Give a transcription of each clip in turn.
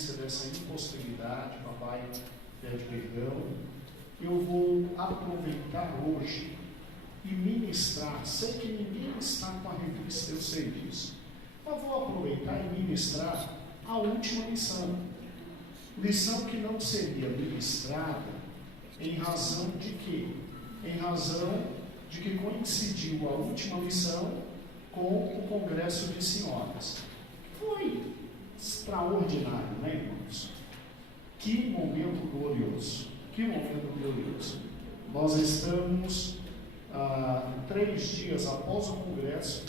decorrência dessa impossibilidade, papai pede perdão, eu vou aproveitar hoje e ministrar. Sei que ninguém está com a revista, eu sei disso, mas vou aproveitar e ministrar a última lição. Lição que não seria ministrada em razão de quê? Em razão de que coincidiu a última lição com o Congresso de Senhoras. Foi extraordinário, né, irmãos? Que momento glorioso! Que momento glorioso! Nós estamos 3 dias após o Congresso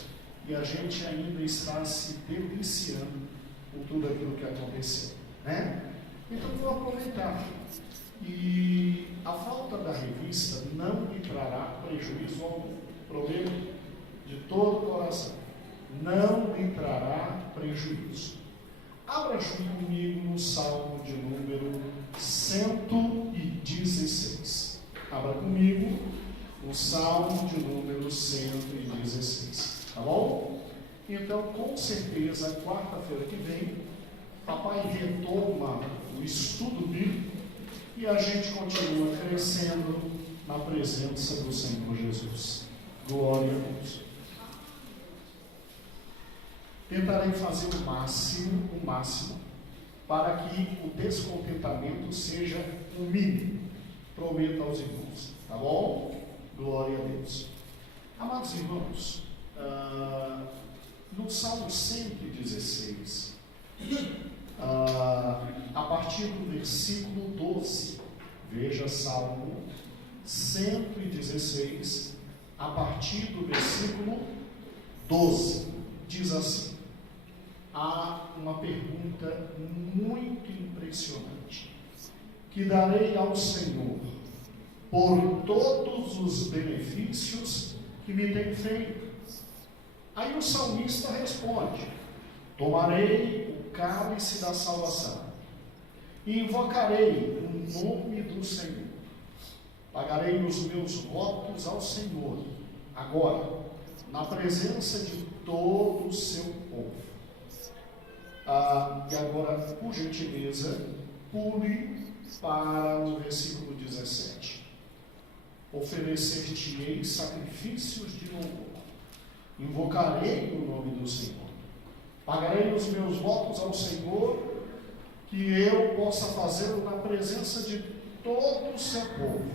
e a gente ainda está se deliciando com tudo aquilo que aconteceu, né? Então vou aproveitar. E a falta da revista não me trará prejuízo algum. Prometo de todo o coração. Não me trará prejuízo. Abra junto comigo no Salmo de número 116. Abra comigo no Salmo de número 116. Tá bom? Então, com certeza, quarta-feira que vem, papai retoma o estudo bíblico e a gente continua crescendo na presença do Senhor Jesus. Glória a Deus. Tentarei fazer o máximo, para que o descontentamento seja o mínimo. Prometo aos irmãos, tá bom? Glória a Deus. Amados irmãos, no Salmo 116, a partir do versículo 12, veja Salmo 116, a partir do versículo 12, diz assim: há uma pergunta muito impressionante: que darei ao Senhor por todos os benefícios que me tem feito? Aí o salmista responde: tomarei o cálice da salvação e invocarei o nome do Senhor. Pagarei os meus votos ao Senhor, agora, na presença de todo o seu povo. E agora, por gentileza, pule para o versículo 17. Oferecer-te-ei sacrifícios de louvor, invocarei o nome do Senhor, pagarei os meus votos ao Senhor, que eu possa fazê-lo na presença de todo o seu povo,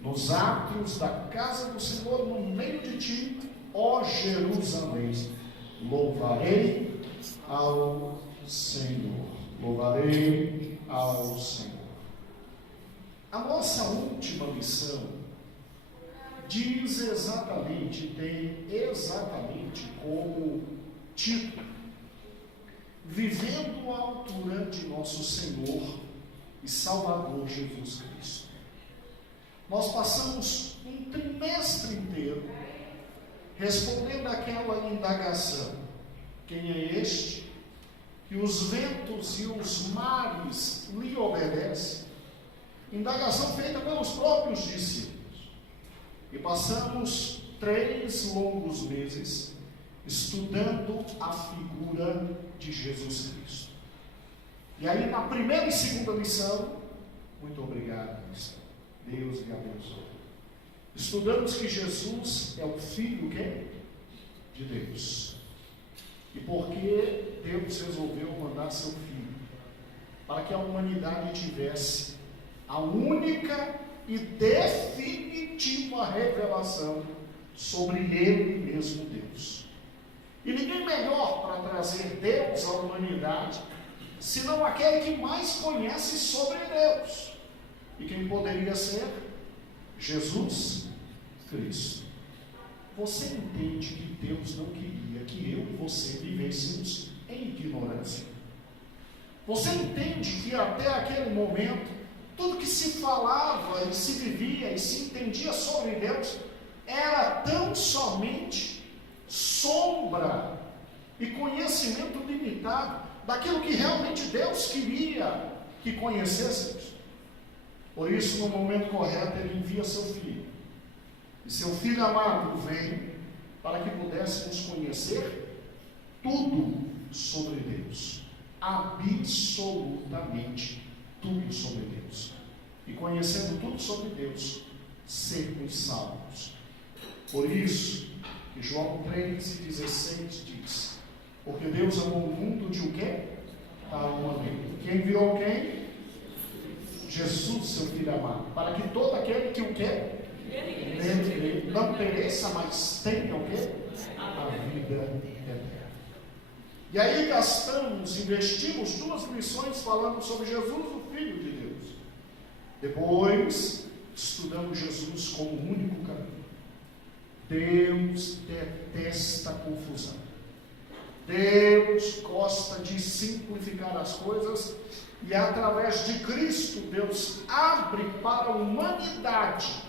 nos átrios da casa do Senhor, no meio de ti, ó Jerusalém. Louvarei ao Senhor. Louvarei ao Senhor. A nossa última lição diz exatamente, tem exatamente como título: Vivendo à altura de nosso Senhor e Salvador Jesus Cristo. Nós passamos um trimestre inteiro respondendo àquela indagação: quem é este que os ventos e os mares lhe obedecem? Indagação feita pelos próprios discípulos. E passamos 3 longos meses estudando a figura de Jesus Cristo. E aí, na primeira e segunda lição, muito obrigado, cristão, Deus lhe abençoe, estudamos que Jesus é o Filho de Deus. E porque Deus resolveu mandar seu Filho para que a humanidade tivesse a única e definitiva revelação sobre Ele mesmo, Deus. E ninguém melhor para trazer Deus à humanidade senão aquele que mais conhece sobre Deus. E quem poderia ser? Jesus Cristo. Você entende que Deus não queria que eu e você vivêssemos em ignorância? Você entende que até aquele momento, tudo que se falava e se vivia e se entendia sobre Deus era tão somente sombra e conhecimento limitado daquilo que realmente Deus queria que conhecêssemos? Por isso, no momento correto, Ele envia seu Filho. E seu Filho amado vem para que pudéssemos conhecer tudo sobre Deus. absolutamente tudo sobre Deus. E conhecendo tudo sobre Deus, sermos salvos. Por isso, que João 3,16 diz: porque Deus amou o mundo de o quê? Tal maneira. Quem enviou quem? Jesus, seu Filho amado. Para que todo aquele que o quê? Não pereça, mas tenha o quê? A vida eterna. E aí investimos 2 lições falando sobre Jesus, o Filho de Deus. Depois, estudamos Jesus como o único caminho. Deus detesta confusão. Deus gosta de simplificar as coisas e através de Cristo, Deus abre para a humanidade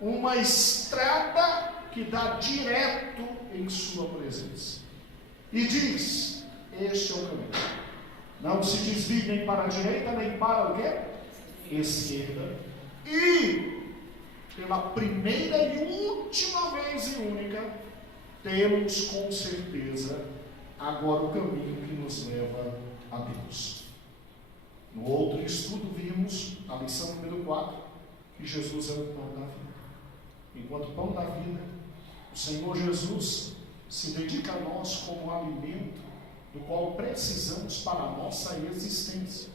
uma estrada que dá direto em sua presença. E diz: este é o caminho. Não se desvie nem para a direita, nem para o quê? Esquerda. E pela primeira e última vez e única, temos com certeza agora o caminho que nos leva a Deus. No outro estudo vimos, a lição número 4, que Jesus é o pão da vida. Enquanto pão da vida, o Senhor Jesus se dedica a nós como alimento do qual precisamos para a nossa existência.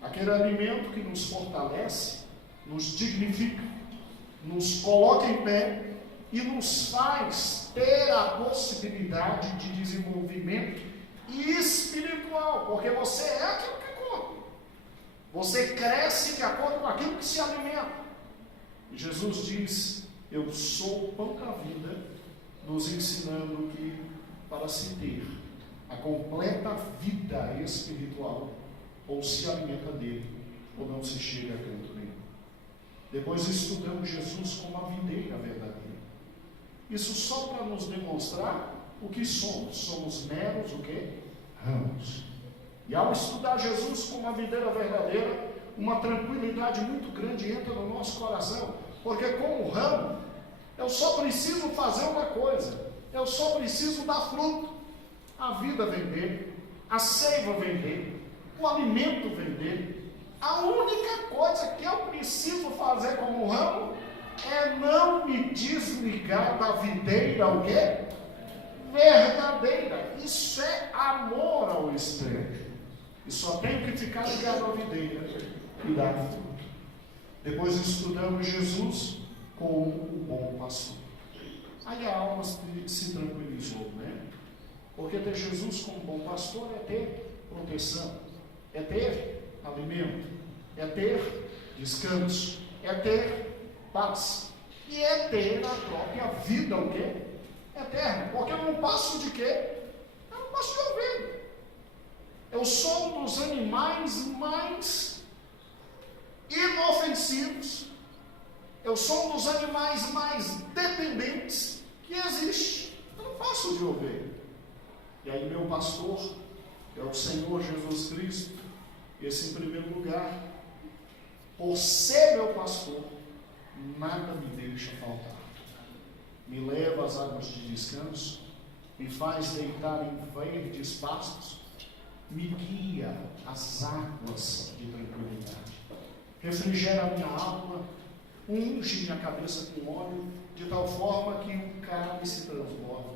Aquele alimento que nos fortalece, nos dignifica, nos coloca em pé e nos faz ter a possibilidade de desenvolvimento espiritual, porque você é aquilo que come. Você cresce de acordo com aquilo que se alimenta. E Jesus diz: eu sou o pão da vida, nos ensinando que para se ter a completa vida espiritual, ou se alimenta dele, ou não se chega a canto nenhum. Depois estudamos Jesus como a videira verdadeira. Isso só para nos demonstrar o que somos. Somos meros o quê? Ramos. E ao estudar Jesus como a videira verdadeira, uma tranquilidade muito grande entra no nosso coração, porque como ramo, eu só preciso fazer uma coisa, eu só preciso dar fruto. A vida vem dele, a seiva vem dele, o alimento vem dele. A única coisa que eu preciso fazer como ramo é não me desligar da videira, o quê? Verdadeira. Isso é amor ao extremo. E só tenho que ficar ligado à videira e dar fruto. Depois estudamos Jesus como o bom pastor. Aí a alma se tranquilizou, né? Porque ter Jesus como bom pastor é ter proteção, é ter alimento, é ter descanso, é ter paz, e é ter a própria vida, o quê? Eterna. Porque eu não passo de quê? Eu não passo de ovelha. Eu sou um dos animais mais inofensivos. Eu sou um dos animais mais dependentes que existe. Eu não passo de ovelha. E aí meu pastor, que é o Senhor Jesus Cristo, esse em primeiro lugar, por ser meu pastor, nada me deixa faltar. Me leva às águas de descanso, me faz deitar em verdes pastos, me guia às águas de tranquilidade, refrigera a minha alma, unge minha cabeça com óleo, de tal forma que o cálice transborda.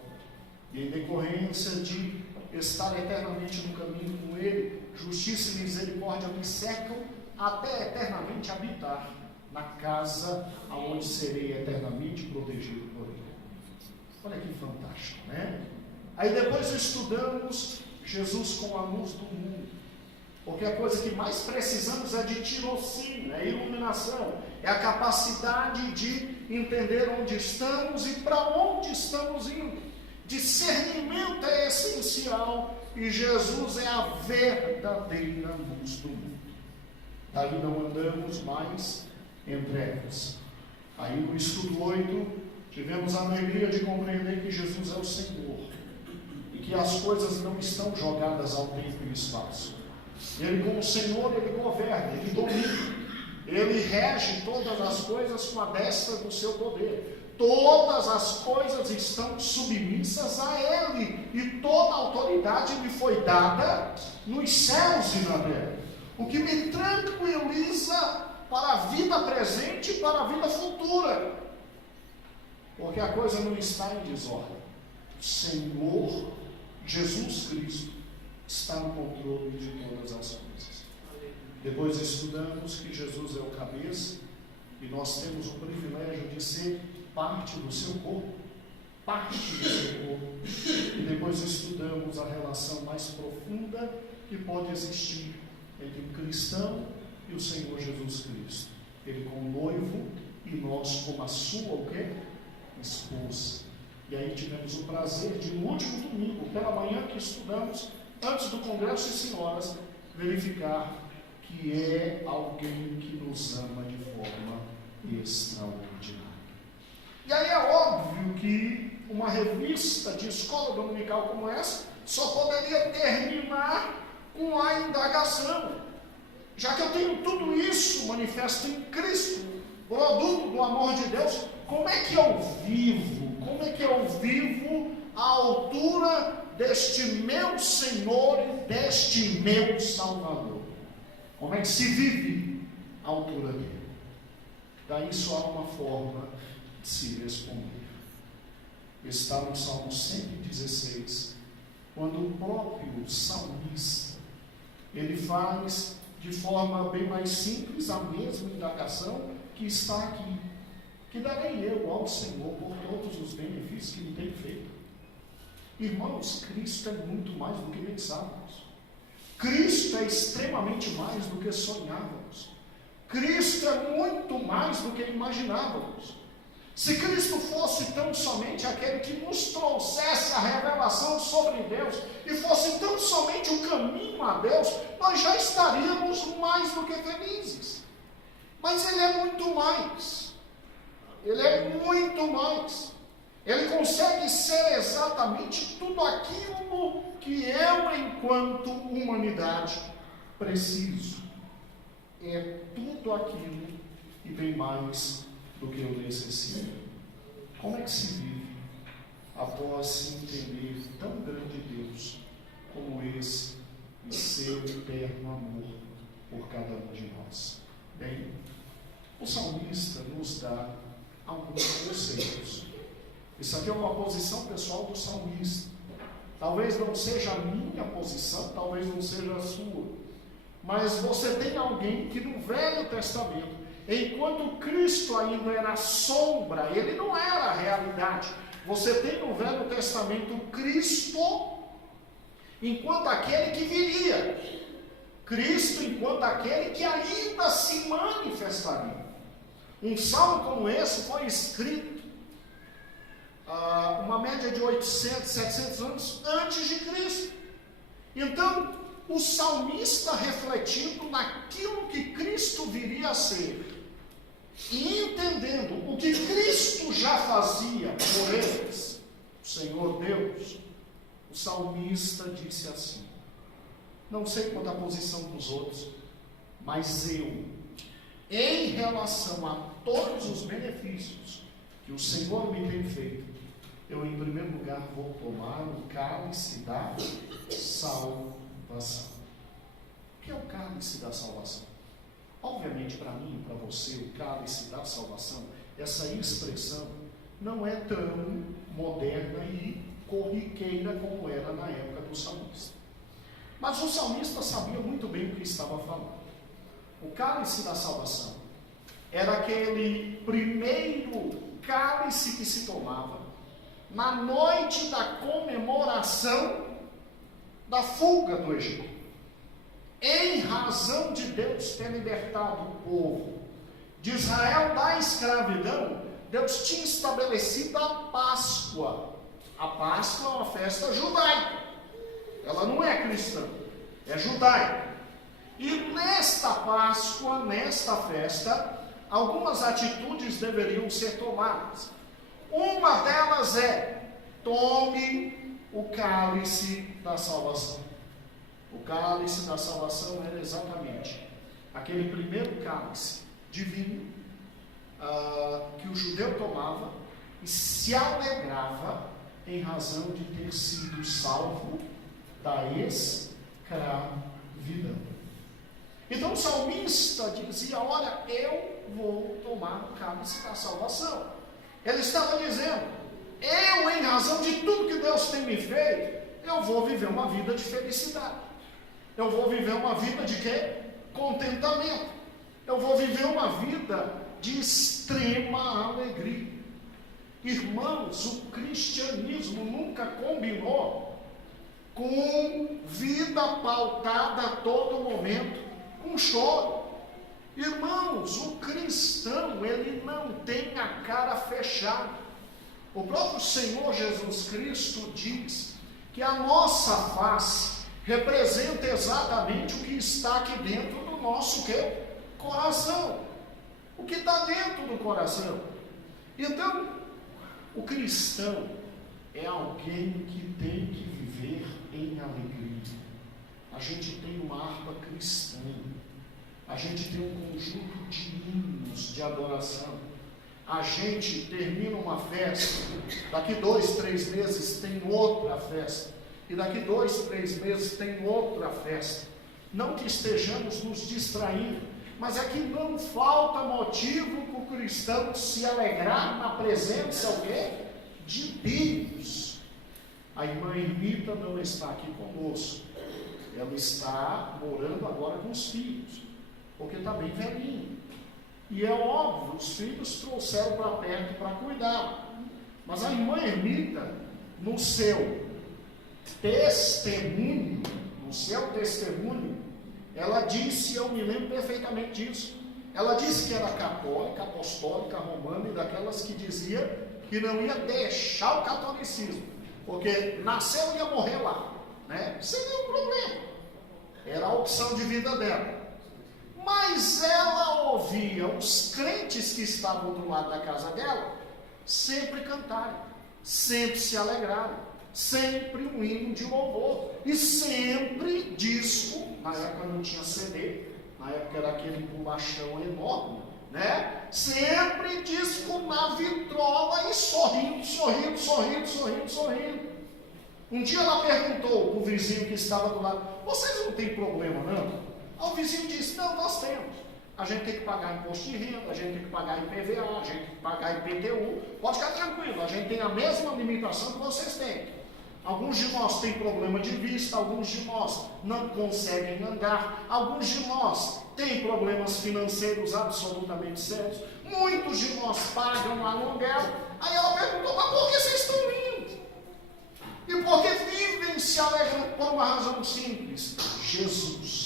E em decorrência de estar eternamente no caminho com Ele, justiça e misericórdia me cercam até eternamente habitar na casa aonde serei eternamente protegido por Ele. Olha que fantástico, né? Aí depois estudamos Jesus como a luz do mundo, porque a coisa que mais precisamos é de tirocínio, é iluminação, é a capacidade de entender onde estamos e para onde estamos indo. Discernimento é essencial e Jesus é a verdadeira luz do mundo. Daí não andamos mais em trevas. Aí no estudo 8, tivemos a alegria de compreender que Jesus é o Senhor e que as coisas não estão jogadas ao tempo e espaço. Ele, como Senhor, Ele governa, Ele domina, Ele rege todas as coisas com a destra do seu poder. todas as coisas estão submissas a Ele, e toda a autoridade lhe foi dada nos céus e na terra. O que me tranquiliza para a vida presente e para a vida futura, porque a coisa não está em desordem. O Senhor Jesus Cristo está no controle de todas as coisas. Depois estudamos que Jesus é o cabeça, e nós temos o privilégio de ser parte do seu corpo, e depois estudamos a relação mais profunda que pode existir entre o cristão e o Senhor Jesus Cristo. Ele como noivo e nós como a sua, o quê? Esposa. E aí tivemos o prazer de, no último domingo, pela manhã que estudamos, antes do Congresso de Senhoras, verificar que é alguém que nos ama de forma extraordinária. E aí é óbvio que uma revista de escola dominical como essa só poderia terminar com a indagação: já que eu tenho tudo isso manifesto em Cristo, produto do amor de Deus, como é que eu vivo? Como é que eu vivo à altura deste meu Senhor e deste meu Salvador? Como é que se vive à altura dele? Daí só há uma forma de se responder. Está no Salmo 116, quando o próprio salmista, ele faz de forma bem mais simples a mesma indagação que está aqui: que darei eu ao Senhor por todos os benefícios que me tem feito? Irmãos, Cristo é muito mais do que pensávamos. Cristo é extremamente mais do que sonhávamos. Cristo é muito mais do que imaginávamos. Se Cristo fosse tão somente aquele que nos trouxesse a revelação sobre Deus, e fosse tão somente o caminho a Deus, nós já estaríamos mais do que felizes. Mas Ele é muito mais. Ele é muito mais. Ele consegue ser exatamente tudo aquilo que eu, enquanto humanidade, preciso. É tudo aquilo e bem mais do que eu necessito. Como é que se vive após se entender tão grande Deus como esse e seu eterno amor por cada um de nós? Bem, o salmista nos dá alguns conceitos. Isso aqui é uma posição pessoal do salmista. Talvez não seja a minha posição, talvez não seja a sua. Mas você tem alguém que no Velho Testamento, enquanto Cristo ainda era sombra, ele não era a realidade. Você tem no Velho Testamento Cristo enquanto aquele que viria. Cristo enquanto aquele que ainda se manifestaria. Um salmo como esse foi escrito uma média de 800, 700 anos antes de Cristo. Então, o salmista, refletindo naquilo que Cristo viria a ser, e entendendo o que Cristo já fazia por eles, o Senhor Deus, o salmista disse assim: não sei quanto à posição dos outros, mas eu, em relação a todos os benefícios que o Senhor me tem feito, eu em primeiro lugar vou tomar o cálice da salvação. O que é o cálice da salvação? Obviamente, para mim e para você, o cálice da salvação, essa expressão não é tão moderna e corriqueira como era na época do salmista. Mas o salmista sabia muito bem o que estava falando. O cálice da salvação era aquele primeiro cálice que se tomava na noite da comemoração da fuga do Egito. Em razão de Deus ter libertado o povo de Israel da escravidão, Deus tinha estabelecido a Páscoa. A Páscoa é uma festa judaica. Ela não é cristã, é judaica. E nesta Páscoa, nesta festa, algumas atitudes deveriam ser tomadas. Uma delas é: tome o cálice da salvação. O cálice da salvação era exatamente aquele primeiro cálice de vinho que o judeu tomava e se alegrava em razão de ter sido salvo da escravidão. Então o salmista dizia: olha, eu vou tomar o cálice da salvação. Ele estava dizendo: eu, em razão de tudo que Deus tem me feito, eu vou viver uma vida de felicidade. Eu vou viver uma vida de quê? Contentamento. Eu vou viver uma vida de extrema alegria. Irmãos, o cristianismo nunca combinou com vida pautada a todo momento com choro. Irmãos, o cristão, ele não tem a cara fechada. O próprio Senhor Jesus Cristo diz que a nossa face representa exatamente o que está aqui dentro do nosso quê? Coração. O que está dentro do coração. Então, o cristão é alguém que tem que viver em alegria. A gente tem uma harpa cristã. A gente tem um conjunto de hinos de adoração. A gente termina uma festa, daqui 2, 3 meses tem outra festa. E daqui 2, 3 meses tem outra festa. Não que estejamos nos distraindo, mas é que não falta motivo para o cristão se alegrar na presença o quê? De Deus. A irmã Ermita não está aqui conosco. Ela está morando agora com os filhos, porque está bem velhinha. E é óbvio, os filhos trouxeram para perto para cuidar. Mas a irmã Ermita, no seu testemunho, ela disse, eu me lembro perfeitamente disso, ela disse que era católica, apostólica, romana, e daquelas que dizia que não ia deixar o catolicismo, porque nasceu e ia morrer lá, né? Sem nenhum problema, era a opção de vida dela. Mas ela ouvia os crentes que estavam do lado da casa dela sempre cantarem, sempre se alegrarem, sempre um hino de louvor, e sempre disco. Na época não tinha CD, na época era aquele bolachão enorme, né? Sempre disco na vitrola e sorrindo. Um dia ela perguntou para o vizinho que estava do lado: vocês não têm problema não? O vizinho disse: não, nós temos. A gente tem que pagar imposto de renda, a gente tem que pagar IPVA, a gente tem que pagar IPTU. Pode ficar tranquilo, a gente tem a mesma limitação que vocês têm. Alguns de nós têm problema de vista, alguns de nós não conseguem andar, alguns de nós têm problemas financeiros absolutamente sérios, muitos de nós pagam aluguel. Aí ela perguntou: mas por que vocês estão rindo? E por que vivem se alegrando? Por uma razão simples: Jesus.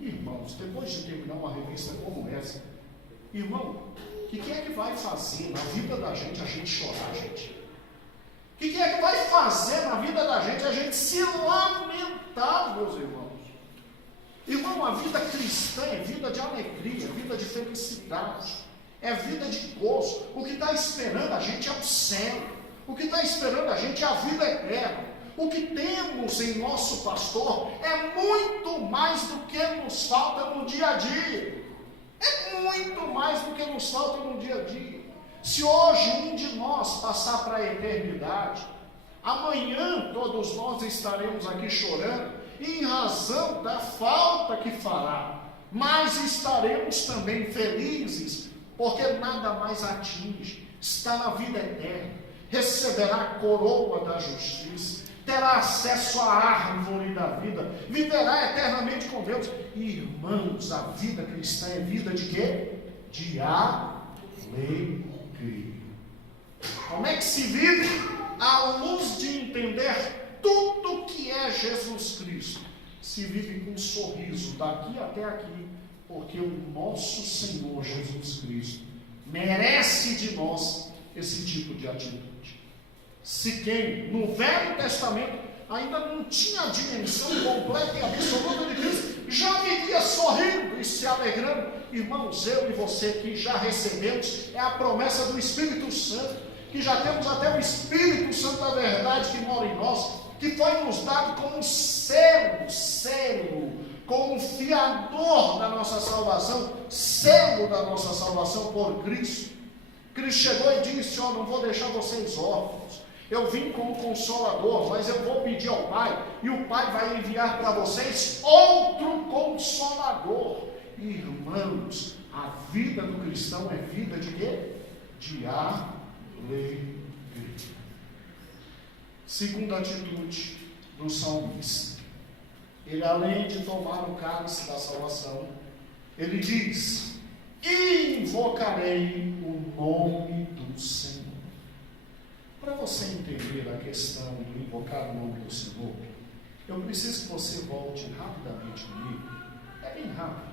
Irmãos, depois de terminar uma revista como essa, irmão, o que é que vai fazer na vida da gente a gente chorar, gente? O que é que vai fazer na vida da gente a gente se lamentar, meus irmãos? Irmão, a vida cristã é vida de alegria, vida de felicidade, é vida de gozo. O que está esperando a gente é o céu. O que está esperando a gente é a vida eterna. O que temos em nosso pastor é muito mais do que nos falta no dia a dia. É muito mais do que nos falta no dia a dia. Se hoje um de nós passar para a eternidade, amanhã todos nós estaremos aqui chorando, em razão da falta que fará, mas estaremos também felizes, porque nada mais atinge, está na vida eterna, receberá a coroa da justiça, terá acesso à árvore da vida, viverá eternamente com Deus. Irmãos, a vida cristã é vida de quê? De alegria. Como é que se vive? À luz de entender tudo que é Jesus Cristo. Se vive com um sorriso daqui até aqui, porque o nosso Senhor Jesus Cristo merece de nós esse tipo de atitude. Se quem no Velho Testamento ainda não tinha a dimensão completa e absoluta de Cristo, já vivia sorrindo e se alegrando. Irmãos, eu e você que já recebemos, é a promessa do Espírito Santo, que já temos até o Espírito Santo da verdade que mora em nós, que foi nos dado como um selo, como um mediador da nossa salvação, selo da nossa salvação por Cristo. Cristo chegou e disse: ó, não vou deixar vocês órfãos. Eu vim como Consolador, mas eu vou pedir ao Pai, e o Pai vai enviar para vocês outro Consolador. Irmãos, a vida do cristão é vida de quê? De alegria. Segunda atitude do salmista. Ele, além de tomar o cálice da salvação, ele diz: invocarei o nome do Senhor. Para você entender a questão do invocar o nome do Senhor, eu preciso que você volte rapidamente comigo. É bem rápido.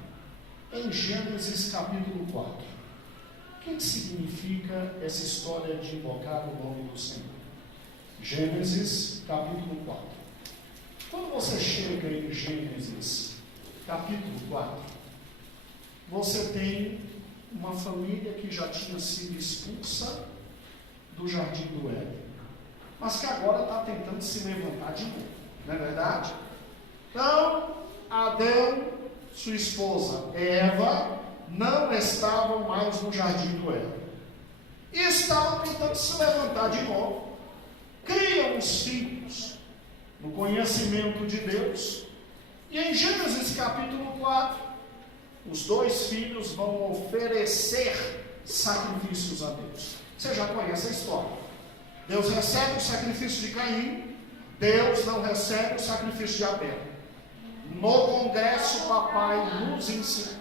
Em Gênesis capítulo 4. O que significa essa história de invocar o nome do Senhor? Gênesis capítulo 4. Quando você chega em Gênesis capítulo 4, você tem uma família que já tinha sido expulsa do jardim do Éden, mas que agora está tentando se levantar de novo, não é verdade? Então, Adão, sua esposa Eva, não estavam mais no jardim do Éden, e estavam tentando se levantar de novo. Criam os filhos no conhecimento de Deus, e em Gênesis capítulo 4, os dois filhos vão oferecer sacrifícios a Deus. Você já conhece a história. Deus recebe o sacrifício de Caim, Deus não recebe o sacrifício de Abel. No congresso, o papai nos ensina.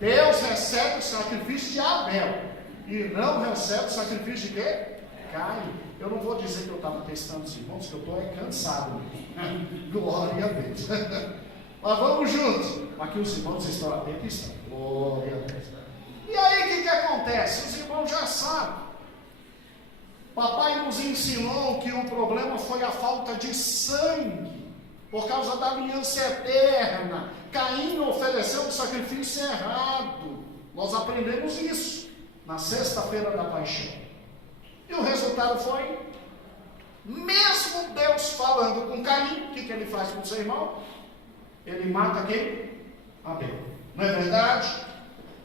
Deus recebe o sacrifício de Abel e não recebe o sacrifício de quê? Caim. Eu não vou dizer que eu estava testando os irmãos, que eu estou cansado. Glória a Deus. Mas vamos juntos. Aqui os irmãos estão atentos, estão. Glória a Deus. E aí o que acontece? Os irmãos já sabem. Papai nos ensinou que o problema foi a falta de sangue, por causa da aliança eterna. Caim ofereceu um sacrifício errado. Nós aprendemos isso na sexta-feira da paixão. E o resultado foi, mesmo Deus falando com Caim, o que ele faz com o seu irmão? Ele mata quem? Abel. Não é verdade?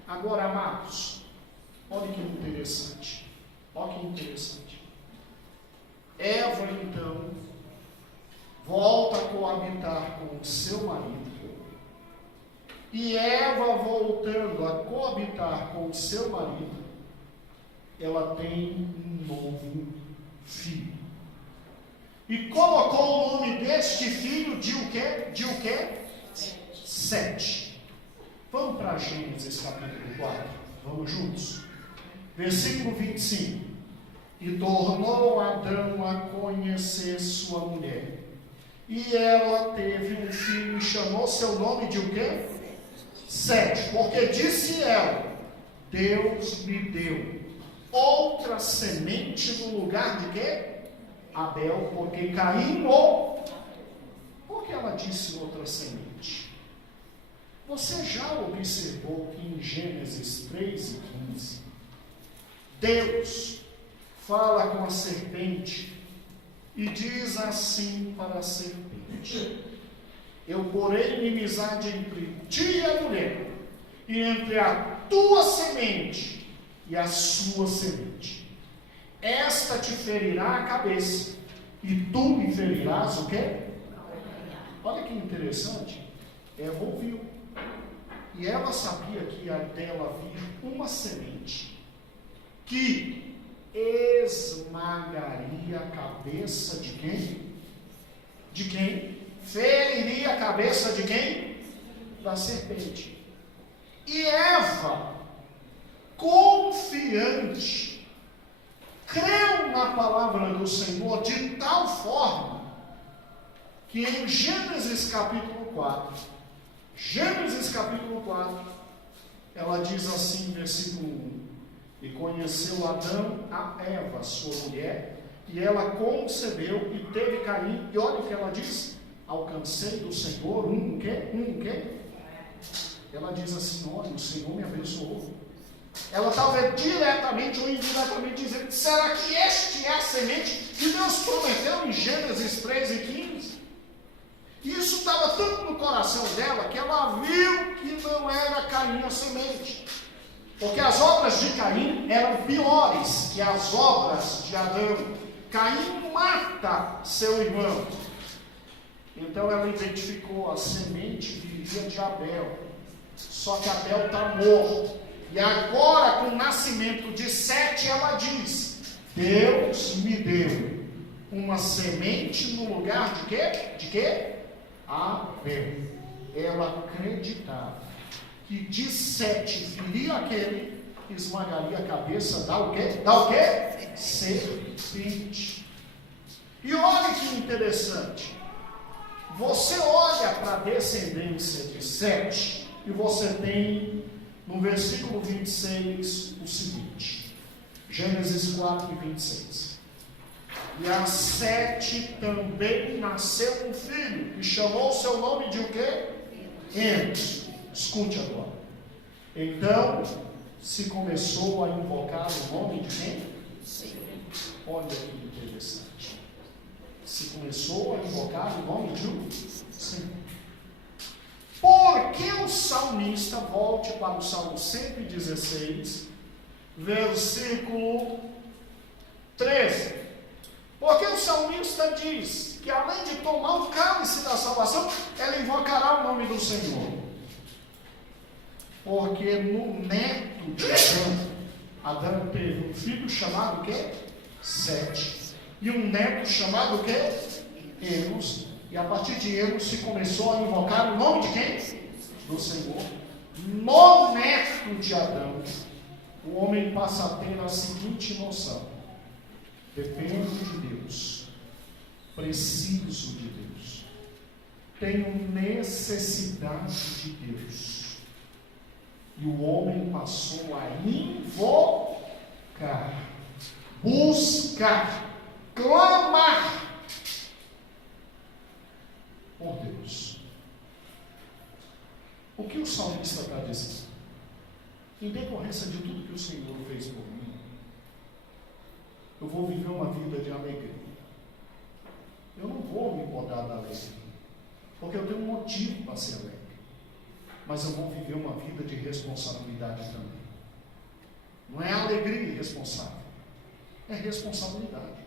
Agora, amados, olha que interessante. Olha que interessante. Eva, então, volta a coabitar com o seu marido. E Eva, voltando a coabitar com o seu marido, ela tem um novo filho. E colocou o nome deste filho de o quê? De o quê? Sete. Vamos para Gênesis capítulo 4. Vamos juntos? Versículo 25. E tornou Adão a conhecer sua mulher. E ela teve um filho e chamou seu nome de o quê? Sete. Porque disse ela: Deus me deu outra semente no lugar de quê? Abel, porque Caim ou... Por que ela disse outra semente? Você já observou que em Gênesis 3 e 15, Deus fala com a serpente e diz assim para a serpente: eu porei inimizade entre ti e a mulher, e entre a tua semente e a sua semente. Esta te ferirá a cabeça, e tu lhe ferirás o quê? Olha que interessante. Eva ouviu. E ela sabia que ia dela vir uma semente que esmagaria a cabeça de quem? De quem? Feriria a cabeça de quem? Da serpente. E Eva, confiante, creu na palavra do Senhor de tal forma que em Gênesis capítulo 4, ela diz assim, versículo 1: e conheceu Adão a Eva, sua mulher, e ela concebeu e teve Caim, e olha o que ela diz: alcancei do Senhor um quê? Ela diz assim: olha, o Senhor me abençoou. Ela estava diretamente ou indiretamente dizendo: será que este é a semente que Deus prometeu em Gênesis 3 e 15? E isso estava tanto no coração dela que ela viu que não era Caim a semente. Porque as obras de Caim eram piores que as obras de Adão. Caim mata seu irmão. Então ela identificou a semente viria de Abel. Só que Abel está morto. E agora, com o nascimento de Sete, ela diz: Deus me deu uma semente no lugar de quê? De quê? Abel. Ela acreditava que de Sete viria aquele que esmagaria a cabeça da o quê? Da o quê? Serpente. E olha que interessante. Você olha para a descendência de Sete e você tem no versículo 26 o seguinte. Gênesis 4 e 26. E a Sete também nasceu um filho, e chamou seu nome de o quê? Enos. Escute agora. Então, se começou a invocar o nome de quem? Olha que interessante. Se começou a invocar o nome de um Senhor. Porque o salmista, volte para o Salmo 116, versículo 13. Porque o salmista diz que além de tomar o cálice da salvação, ela invocará o nome do Senhor. Porque no neto de Adão teve um filho chamado o quê? Sete. E um neto chamado o quê? Enos. E a partir de Enos se começou a invocar o nome de quem? Do Senhor. No neto de Adão, o homem passa a ter a seguinte noção: dependo de Deus, preciso de Deus, tenho necessidade de Deus. E o homem passou a invocar, buscar, clamar por Deus. O que o salmista está dizendo? Em decorrência de tudo que o Senhor fez por mim, eu vou viver uma vida de alegria. Eu não vou me podar da alegria, porque eu tenho um motivo para ser alegre. Mas eu vou viver uma vida de responsabilidade também. Não é alegria irresponsável, é responsabilidade.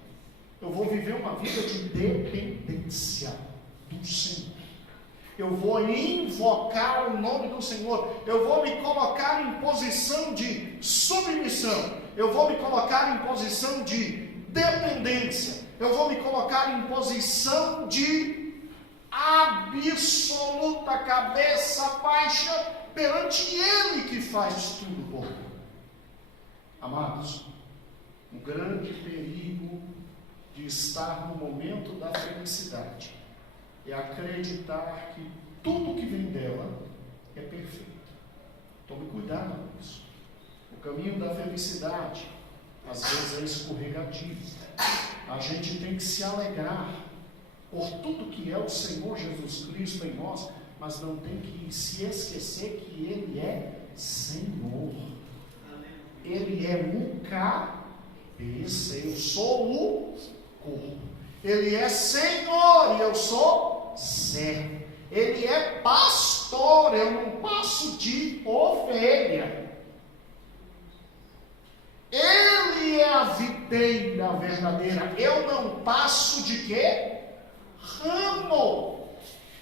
Eu vou viver uma vida de dependência do Senhor. Eu vou invocar o nome do Senhor. Eu vou me colocar em posição de submissão. Eu vou me colocar em posição de dependência. Eu vou me colocar em posição de absoluta cabeça baixa perante Ele que faz tudo por mim. Amados, um grande perigo de estar no momento da felicidade é acreditar que tudo que vem dela é perfeito. Tome cuidado com isso. O caminho da felicidade às vezes é escorregadio. A gente tem que se alegrar por tudo que é o Senhor Jesus Cristo em nós, mas não tem que se esquecer que Ele é Senhor. Ele é o cabeça, eu sou o corpo. Ele é Senhor e eu sou servo. Ele é pastor, eu não passo de ovelha. Ele é a videira verdadeira, eu não passo de quê? Ramo.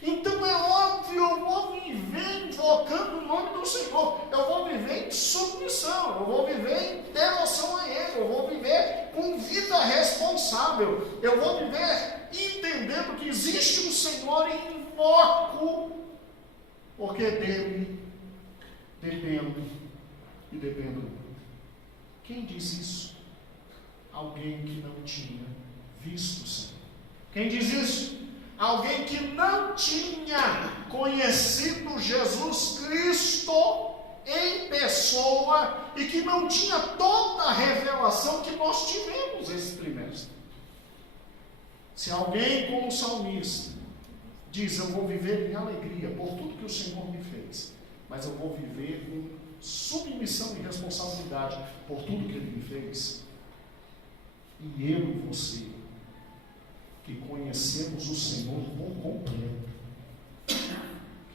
Então é óbvio, eu vou viver invocando o nome do Senhor, eu vou viver em submissão, eu vou viver em devoção a Ele, eu vou viver com vida responsável, eu vou viver entendendo que existe um Senhor e invoco, porque dele dependo e dependo muito. Quem diz isso? Alguém que não tinha visto o Senhor. Quem diz isso? Alguém que não tinha conhecido Jesus Cristo em pessoa e que não tinha toda a revelação que nós tivemos esse trimestre. Se alguém como o salmista diz: eu vou viver em alegria por tudo que o Senhor me fez, mas eu vou viver com submissão e responsabilidade por tudo que Ele me fez, e eu e você, que conhecemos o Senhor por completo,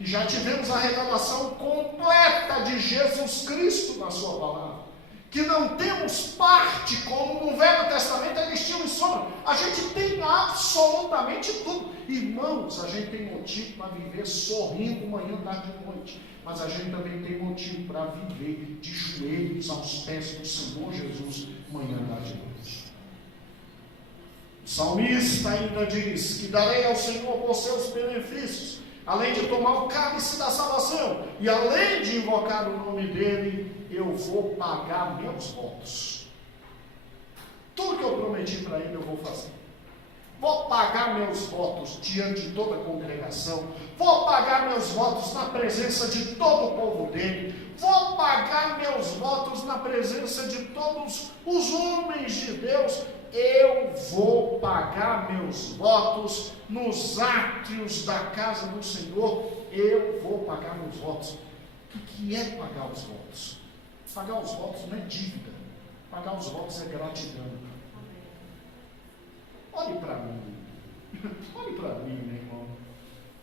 E já tivemos a revelação completa de Jesus Cristo na sua palavra. Que não temos parte, como no Velho Testamento eles tinham em sombra. A gente tem absolutamente tudo. Irmãos, a gente tem motivo para viver sorrindo manhã, tarde e noite. Mas a gente também tem motivo para viver de joelhos aos pés do Senhor Jesus, manhã, tarde e noite. O salmista ainda diz que darei ao Senhor por seus benefícios, além de tomar o cálice da salvação, e além de invocar o nome dele, eu vou pagar meus votos. Tudo que eu prometi para ele, eu vou fazer. Vou pagar meus votos diante de toda a congregação. Vou pagar meus votos na presença de todo o povo dele. Vou pagar meus votos na presença de todos os homens de Deus. Eu vou pagar meus votos nos átrios da casa do Senhor. Eu vou pagar meus votos. O que é pagar os votos? Pagar os votos não é dívida. Pagar os votos é gratidão. Olhe para mim. Olhe para mim, meu irmão.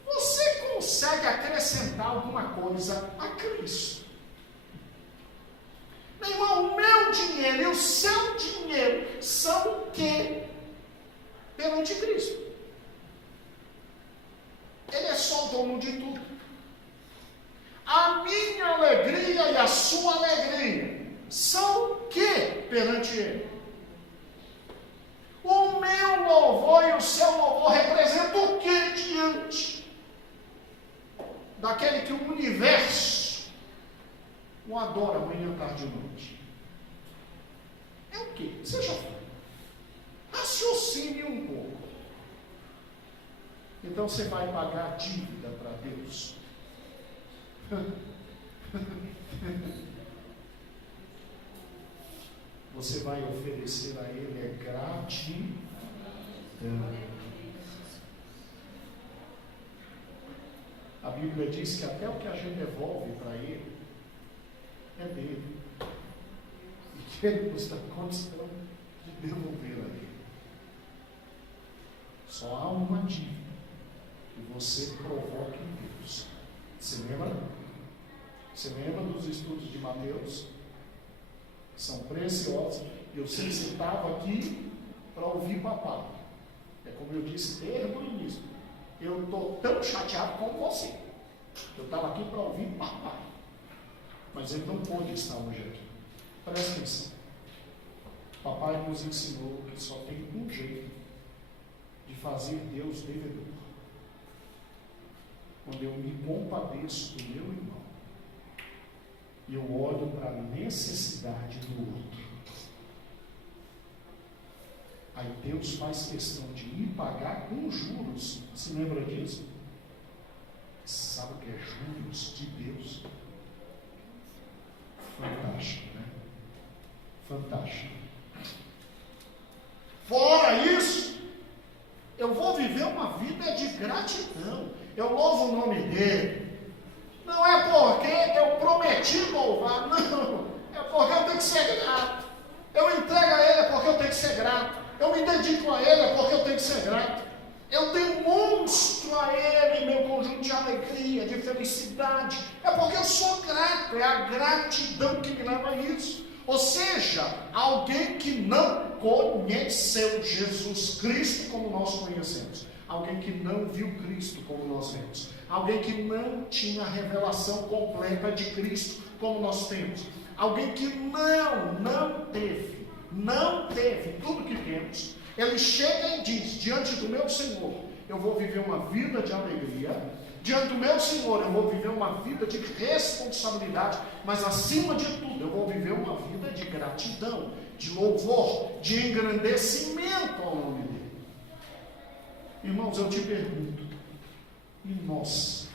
Você consegue acrescentar alguma coisa a Cristo? Meu irmão, o meu dinheiro e o seu dinheiro são o quê perante Cristo? Ele é só dono de tudo. A minha alegria e a sua alegria são o quê perante Ele? O meu louvor e o seu louvor representam o quê diante daquele que o universo o adora manhã, tarde e noite? É o quê? Seja frio. Raciocine um pouco. Então você vai pagar dívida para Deus. Você vai oferecer a Ele gratidão. A Bíblia diz que até o que a gente devolve para Ele é dele. E que Ele nos dá condição de devolver a Ele. Só há uma dívida que você provoca em Deus. Você lembra? Você lembra dos estudos de Mateus? Que são preciosos. Eu sei que você estava aqui para ouvir papai. É como eu disse desde o início. Eu estou tão chateado com você. Eu estava aqui para ouvir papai. Mas ele não pôde estar hoje aqui. Presta atenção. Papai nos ensinou que só tem um jeito de fazer Deus devedor. Quando eu me compadeço do meu irmão, e eu olho para a necessidade do outro. Aí Deus faz questão de me pagar com juros. Se lembra disso? Sabe o que é juros de Deus? Fantástico, né? Fantástico. Fora isso, eu vou viver uma vida de gratidão. Eu louvo o nome dele. Não é porque eu prometi louvar, não. É porque eu tenho que ser grato. Eu entrego a Ele é porque eu tenho que ser grato. Eu me dedico a Ele é porque eu tenho que ser grato. Eu demonstro a Ele meu conjunto de alegria, de felicidade. É porque eu sou grato. É a gratidão que me leva a isso. Ou seja, alguém que não conheceu Jesus Cristo como nós conhecemos. Alguém que não viu Cristo como nós vemos. Alguém que não tinha a revelação completa de Cristo como nós temos. Alguém que não teve tudo que temos. Ele chega e diz, diante do meu Senhor, eu vou viver uma vida de alegria. Diante do meu Senhor, eu vou viver uma vida de responsabilidade. Mas acima de tudo, eu vou viver uma vida de gratidão, de louvor, de engrandecimento ao nome dele. Irmãos, eu te pergunto, e nós,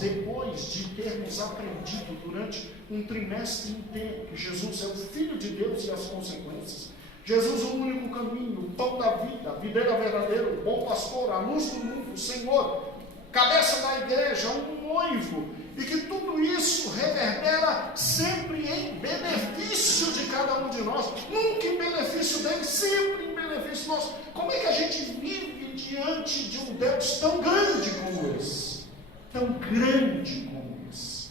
depois de termos aprendido durante um trimestre inteiro que Jesus é o Filho de Deus e as consequências, Jesus o único caminho, o pão da vida, a videira verdadeira, o bom pastor, a luz do mundo, o Senhor, cabeça da igreja, um noivo, e que tudo isso reverbera sempre em benefício de cada um de nós, nunca em benefício dele, sempre em benefício nosso. Como é que a gente vive diante diante de um Deus tão grande como esse. Tão grande como esse.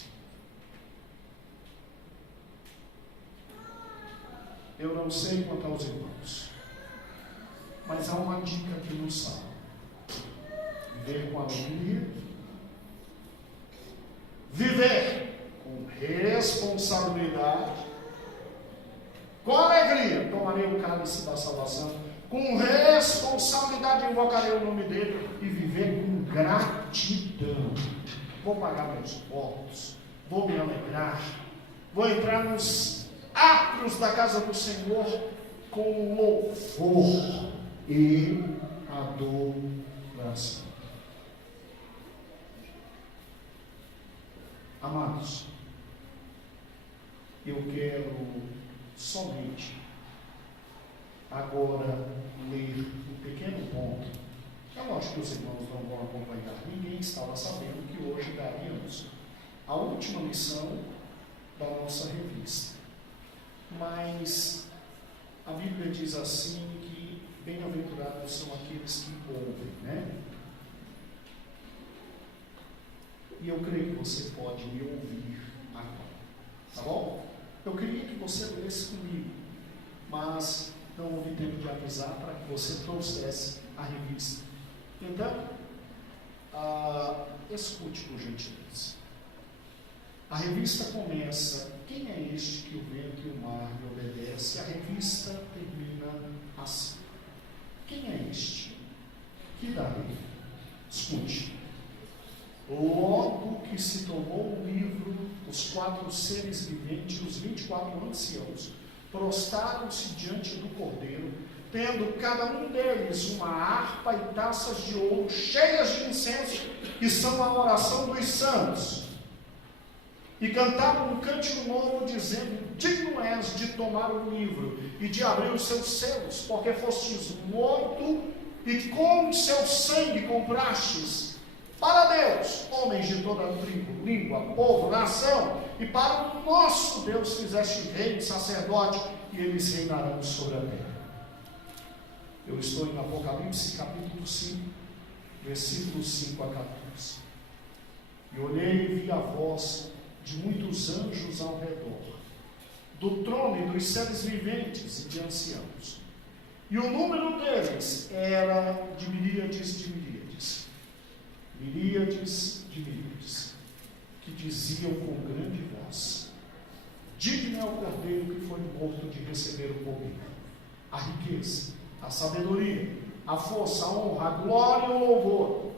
Eu não sei quanto aos irmãos, mas há uma dica aqui no Salmo: viver com alegria, viver com responsabilidade, com alegria tomarei o cálice da salvação, com responsabilidade invocarei o nome dele, e viver com gratidão. Vou pagar meus votos, vou me alegrar, vou entrar nos átrios da casa do Senhor com louvor e adoração. Amados, eu quero somente agora ler um pequeno ponto. É lógico que os irmãos não vão acompanhar, ninguém estava sabendo que hoje daríamos a última lição da nossa revista. Mas a Bíblia diz assim que bem-aventurados são aqueles que ouvem, né? E eu creio que você pode me ouvir agora, tá bom? Eu queria que você lesse comigo, mas não houve tempo de avisar para que você trouxesse a revista. Então, escute por gentileza. A revista começa: quem é este que o vento e o mar lhe obedece? A revista termina assim: quem é este que dá lei? Escute. Logo que se tomou o livro, os 4 seres viventes, os 24 anciãos, prostaram-se diante do Cordeiro, tendo cada um deles uma harpa e taças de ouro cheias de incenso, que são a oração dos santos. E cantavam um cântico novo, dizendo: digno és de tomar o livro e de abrir os seus selos, porque fostes morto e com o seu sangue comprastes para Deus homens de toda tribo, língua, povo, nação, e para o nosso Deus fizeste rei, sacerdote, e eles reinarão sobre a terra. Eu estou em Apocalipse capítulo 5, versículos 5 a 14. E olhei e vi a voz de muitos anjos ao redor do trono e dos seres viventes e de anciãos. E o número deles era de miríades de miríades, miríades de miríades, que diziam com grande voz: digno é o Cordeiro que foi morto de receber o poder, a riqueza, a sabedoria, a força, a honra, a glória e o louvor.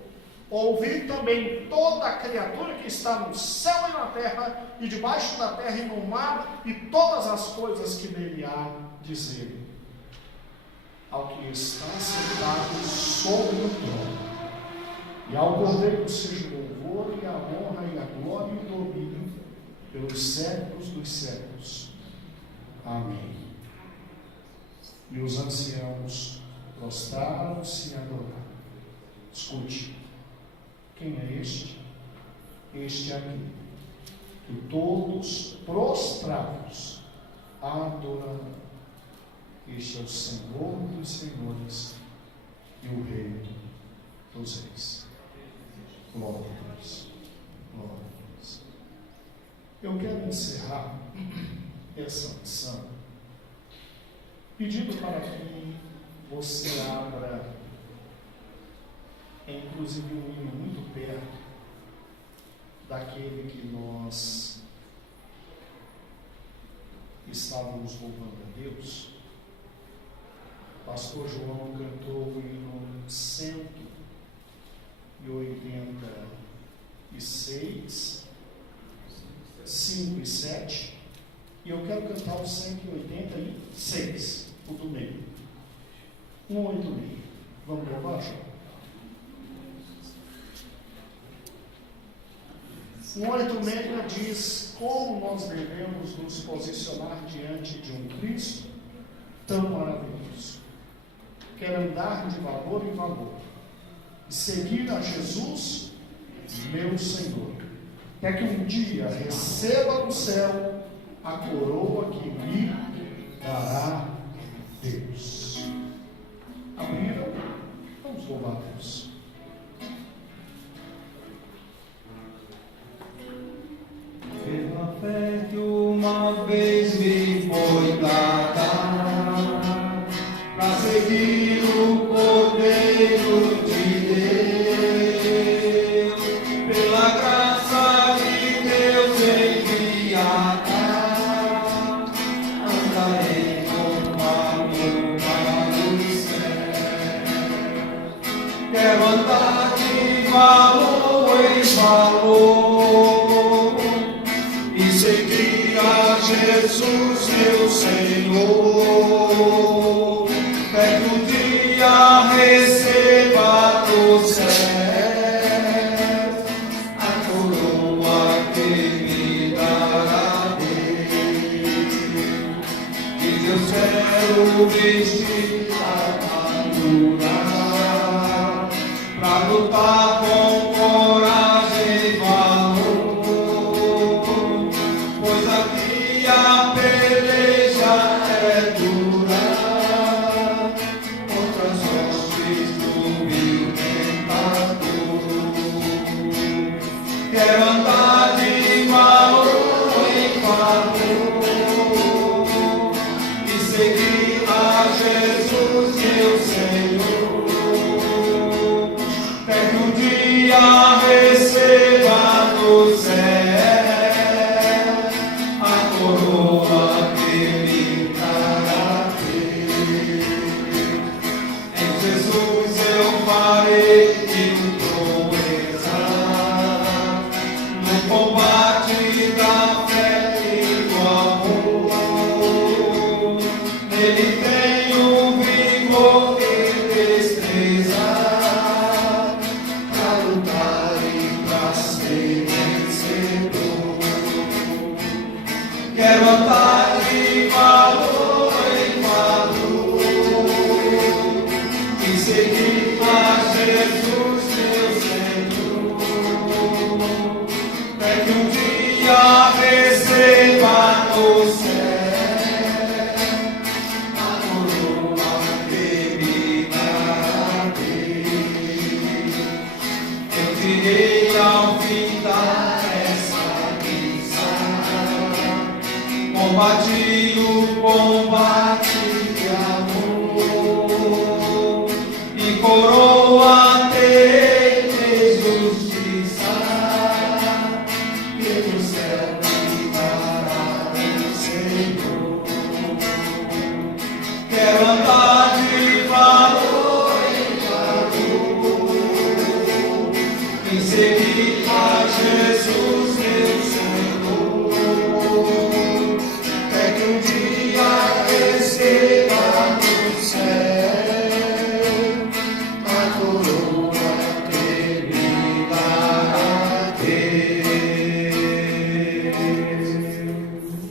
Ouvi também toda a criatura que está no céu e na terra, e debaixo da terra e no mar, e todas as coisas que nele há, dizer: ao que está sentado sobre o trono, e ao Cordeiro seja o louvor e a honra e a glória e o domínio pelos séculos dos séculos. Amém. E os anciãos prostraram-se e adoraram. Escute: quem é este? Este é aquele que todos prostrados adorarão. Este é o Senhor dos senhores e o Rei dos reis. Glória a Deus. Glória a Deus. Eu quero encerrar essa lição pedindo para que você abra, inclusive, um hino muito perto daquele que nós estávamos louvando a Deus. Pastor João cantou o hino 186, 5 e 7, e eu quero cantar o 186, o do meio. 186. Vamos louvar, João? 186 diz como nós devemos nos posicionar diante de um Cristo tão maravilhoso. Quer andar de valor em valor e seguir a Jesus, meu Senhor. Quer que um dia receba no céu a coroa que me dará Deus. Abriram? Vamos louvar a Deus. Pela fé que uma vez me foi dada, para seguir o Cordeiro de Deus, pela graça de Deus enviada, andarei com amor para o céu. Quero andar de valor em valor e seguir a Jesus, meu Senhor. Até que um dia receba do céu a coroa que me dará Deus. E eu quero vestir a armadura pra lutar com coragem e valor, pois aqui a peleja é dura contra as hostes do vil tentador. Quero andar de valor em valor e seguir a Jesus, meu Senhor. Até que um dia receba do céu a coroa que me dará Deus. Em Jesus eu farei mil proezas, no combate da fé e do amor. Nele tenho vigor e destreza pra lutar e pra ser vencedor. Quero andar de valor em valor e seguir a Jesus, meu Senhor. Até que um dia receba no céu a coroa que me dará Deus. Eu direi ao fim dessa missão, combati o combate de amor e coroa terei de justiça que do céu me dará o Senhor. Quero andar de valor em valor e seguir a Jesus.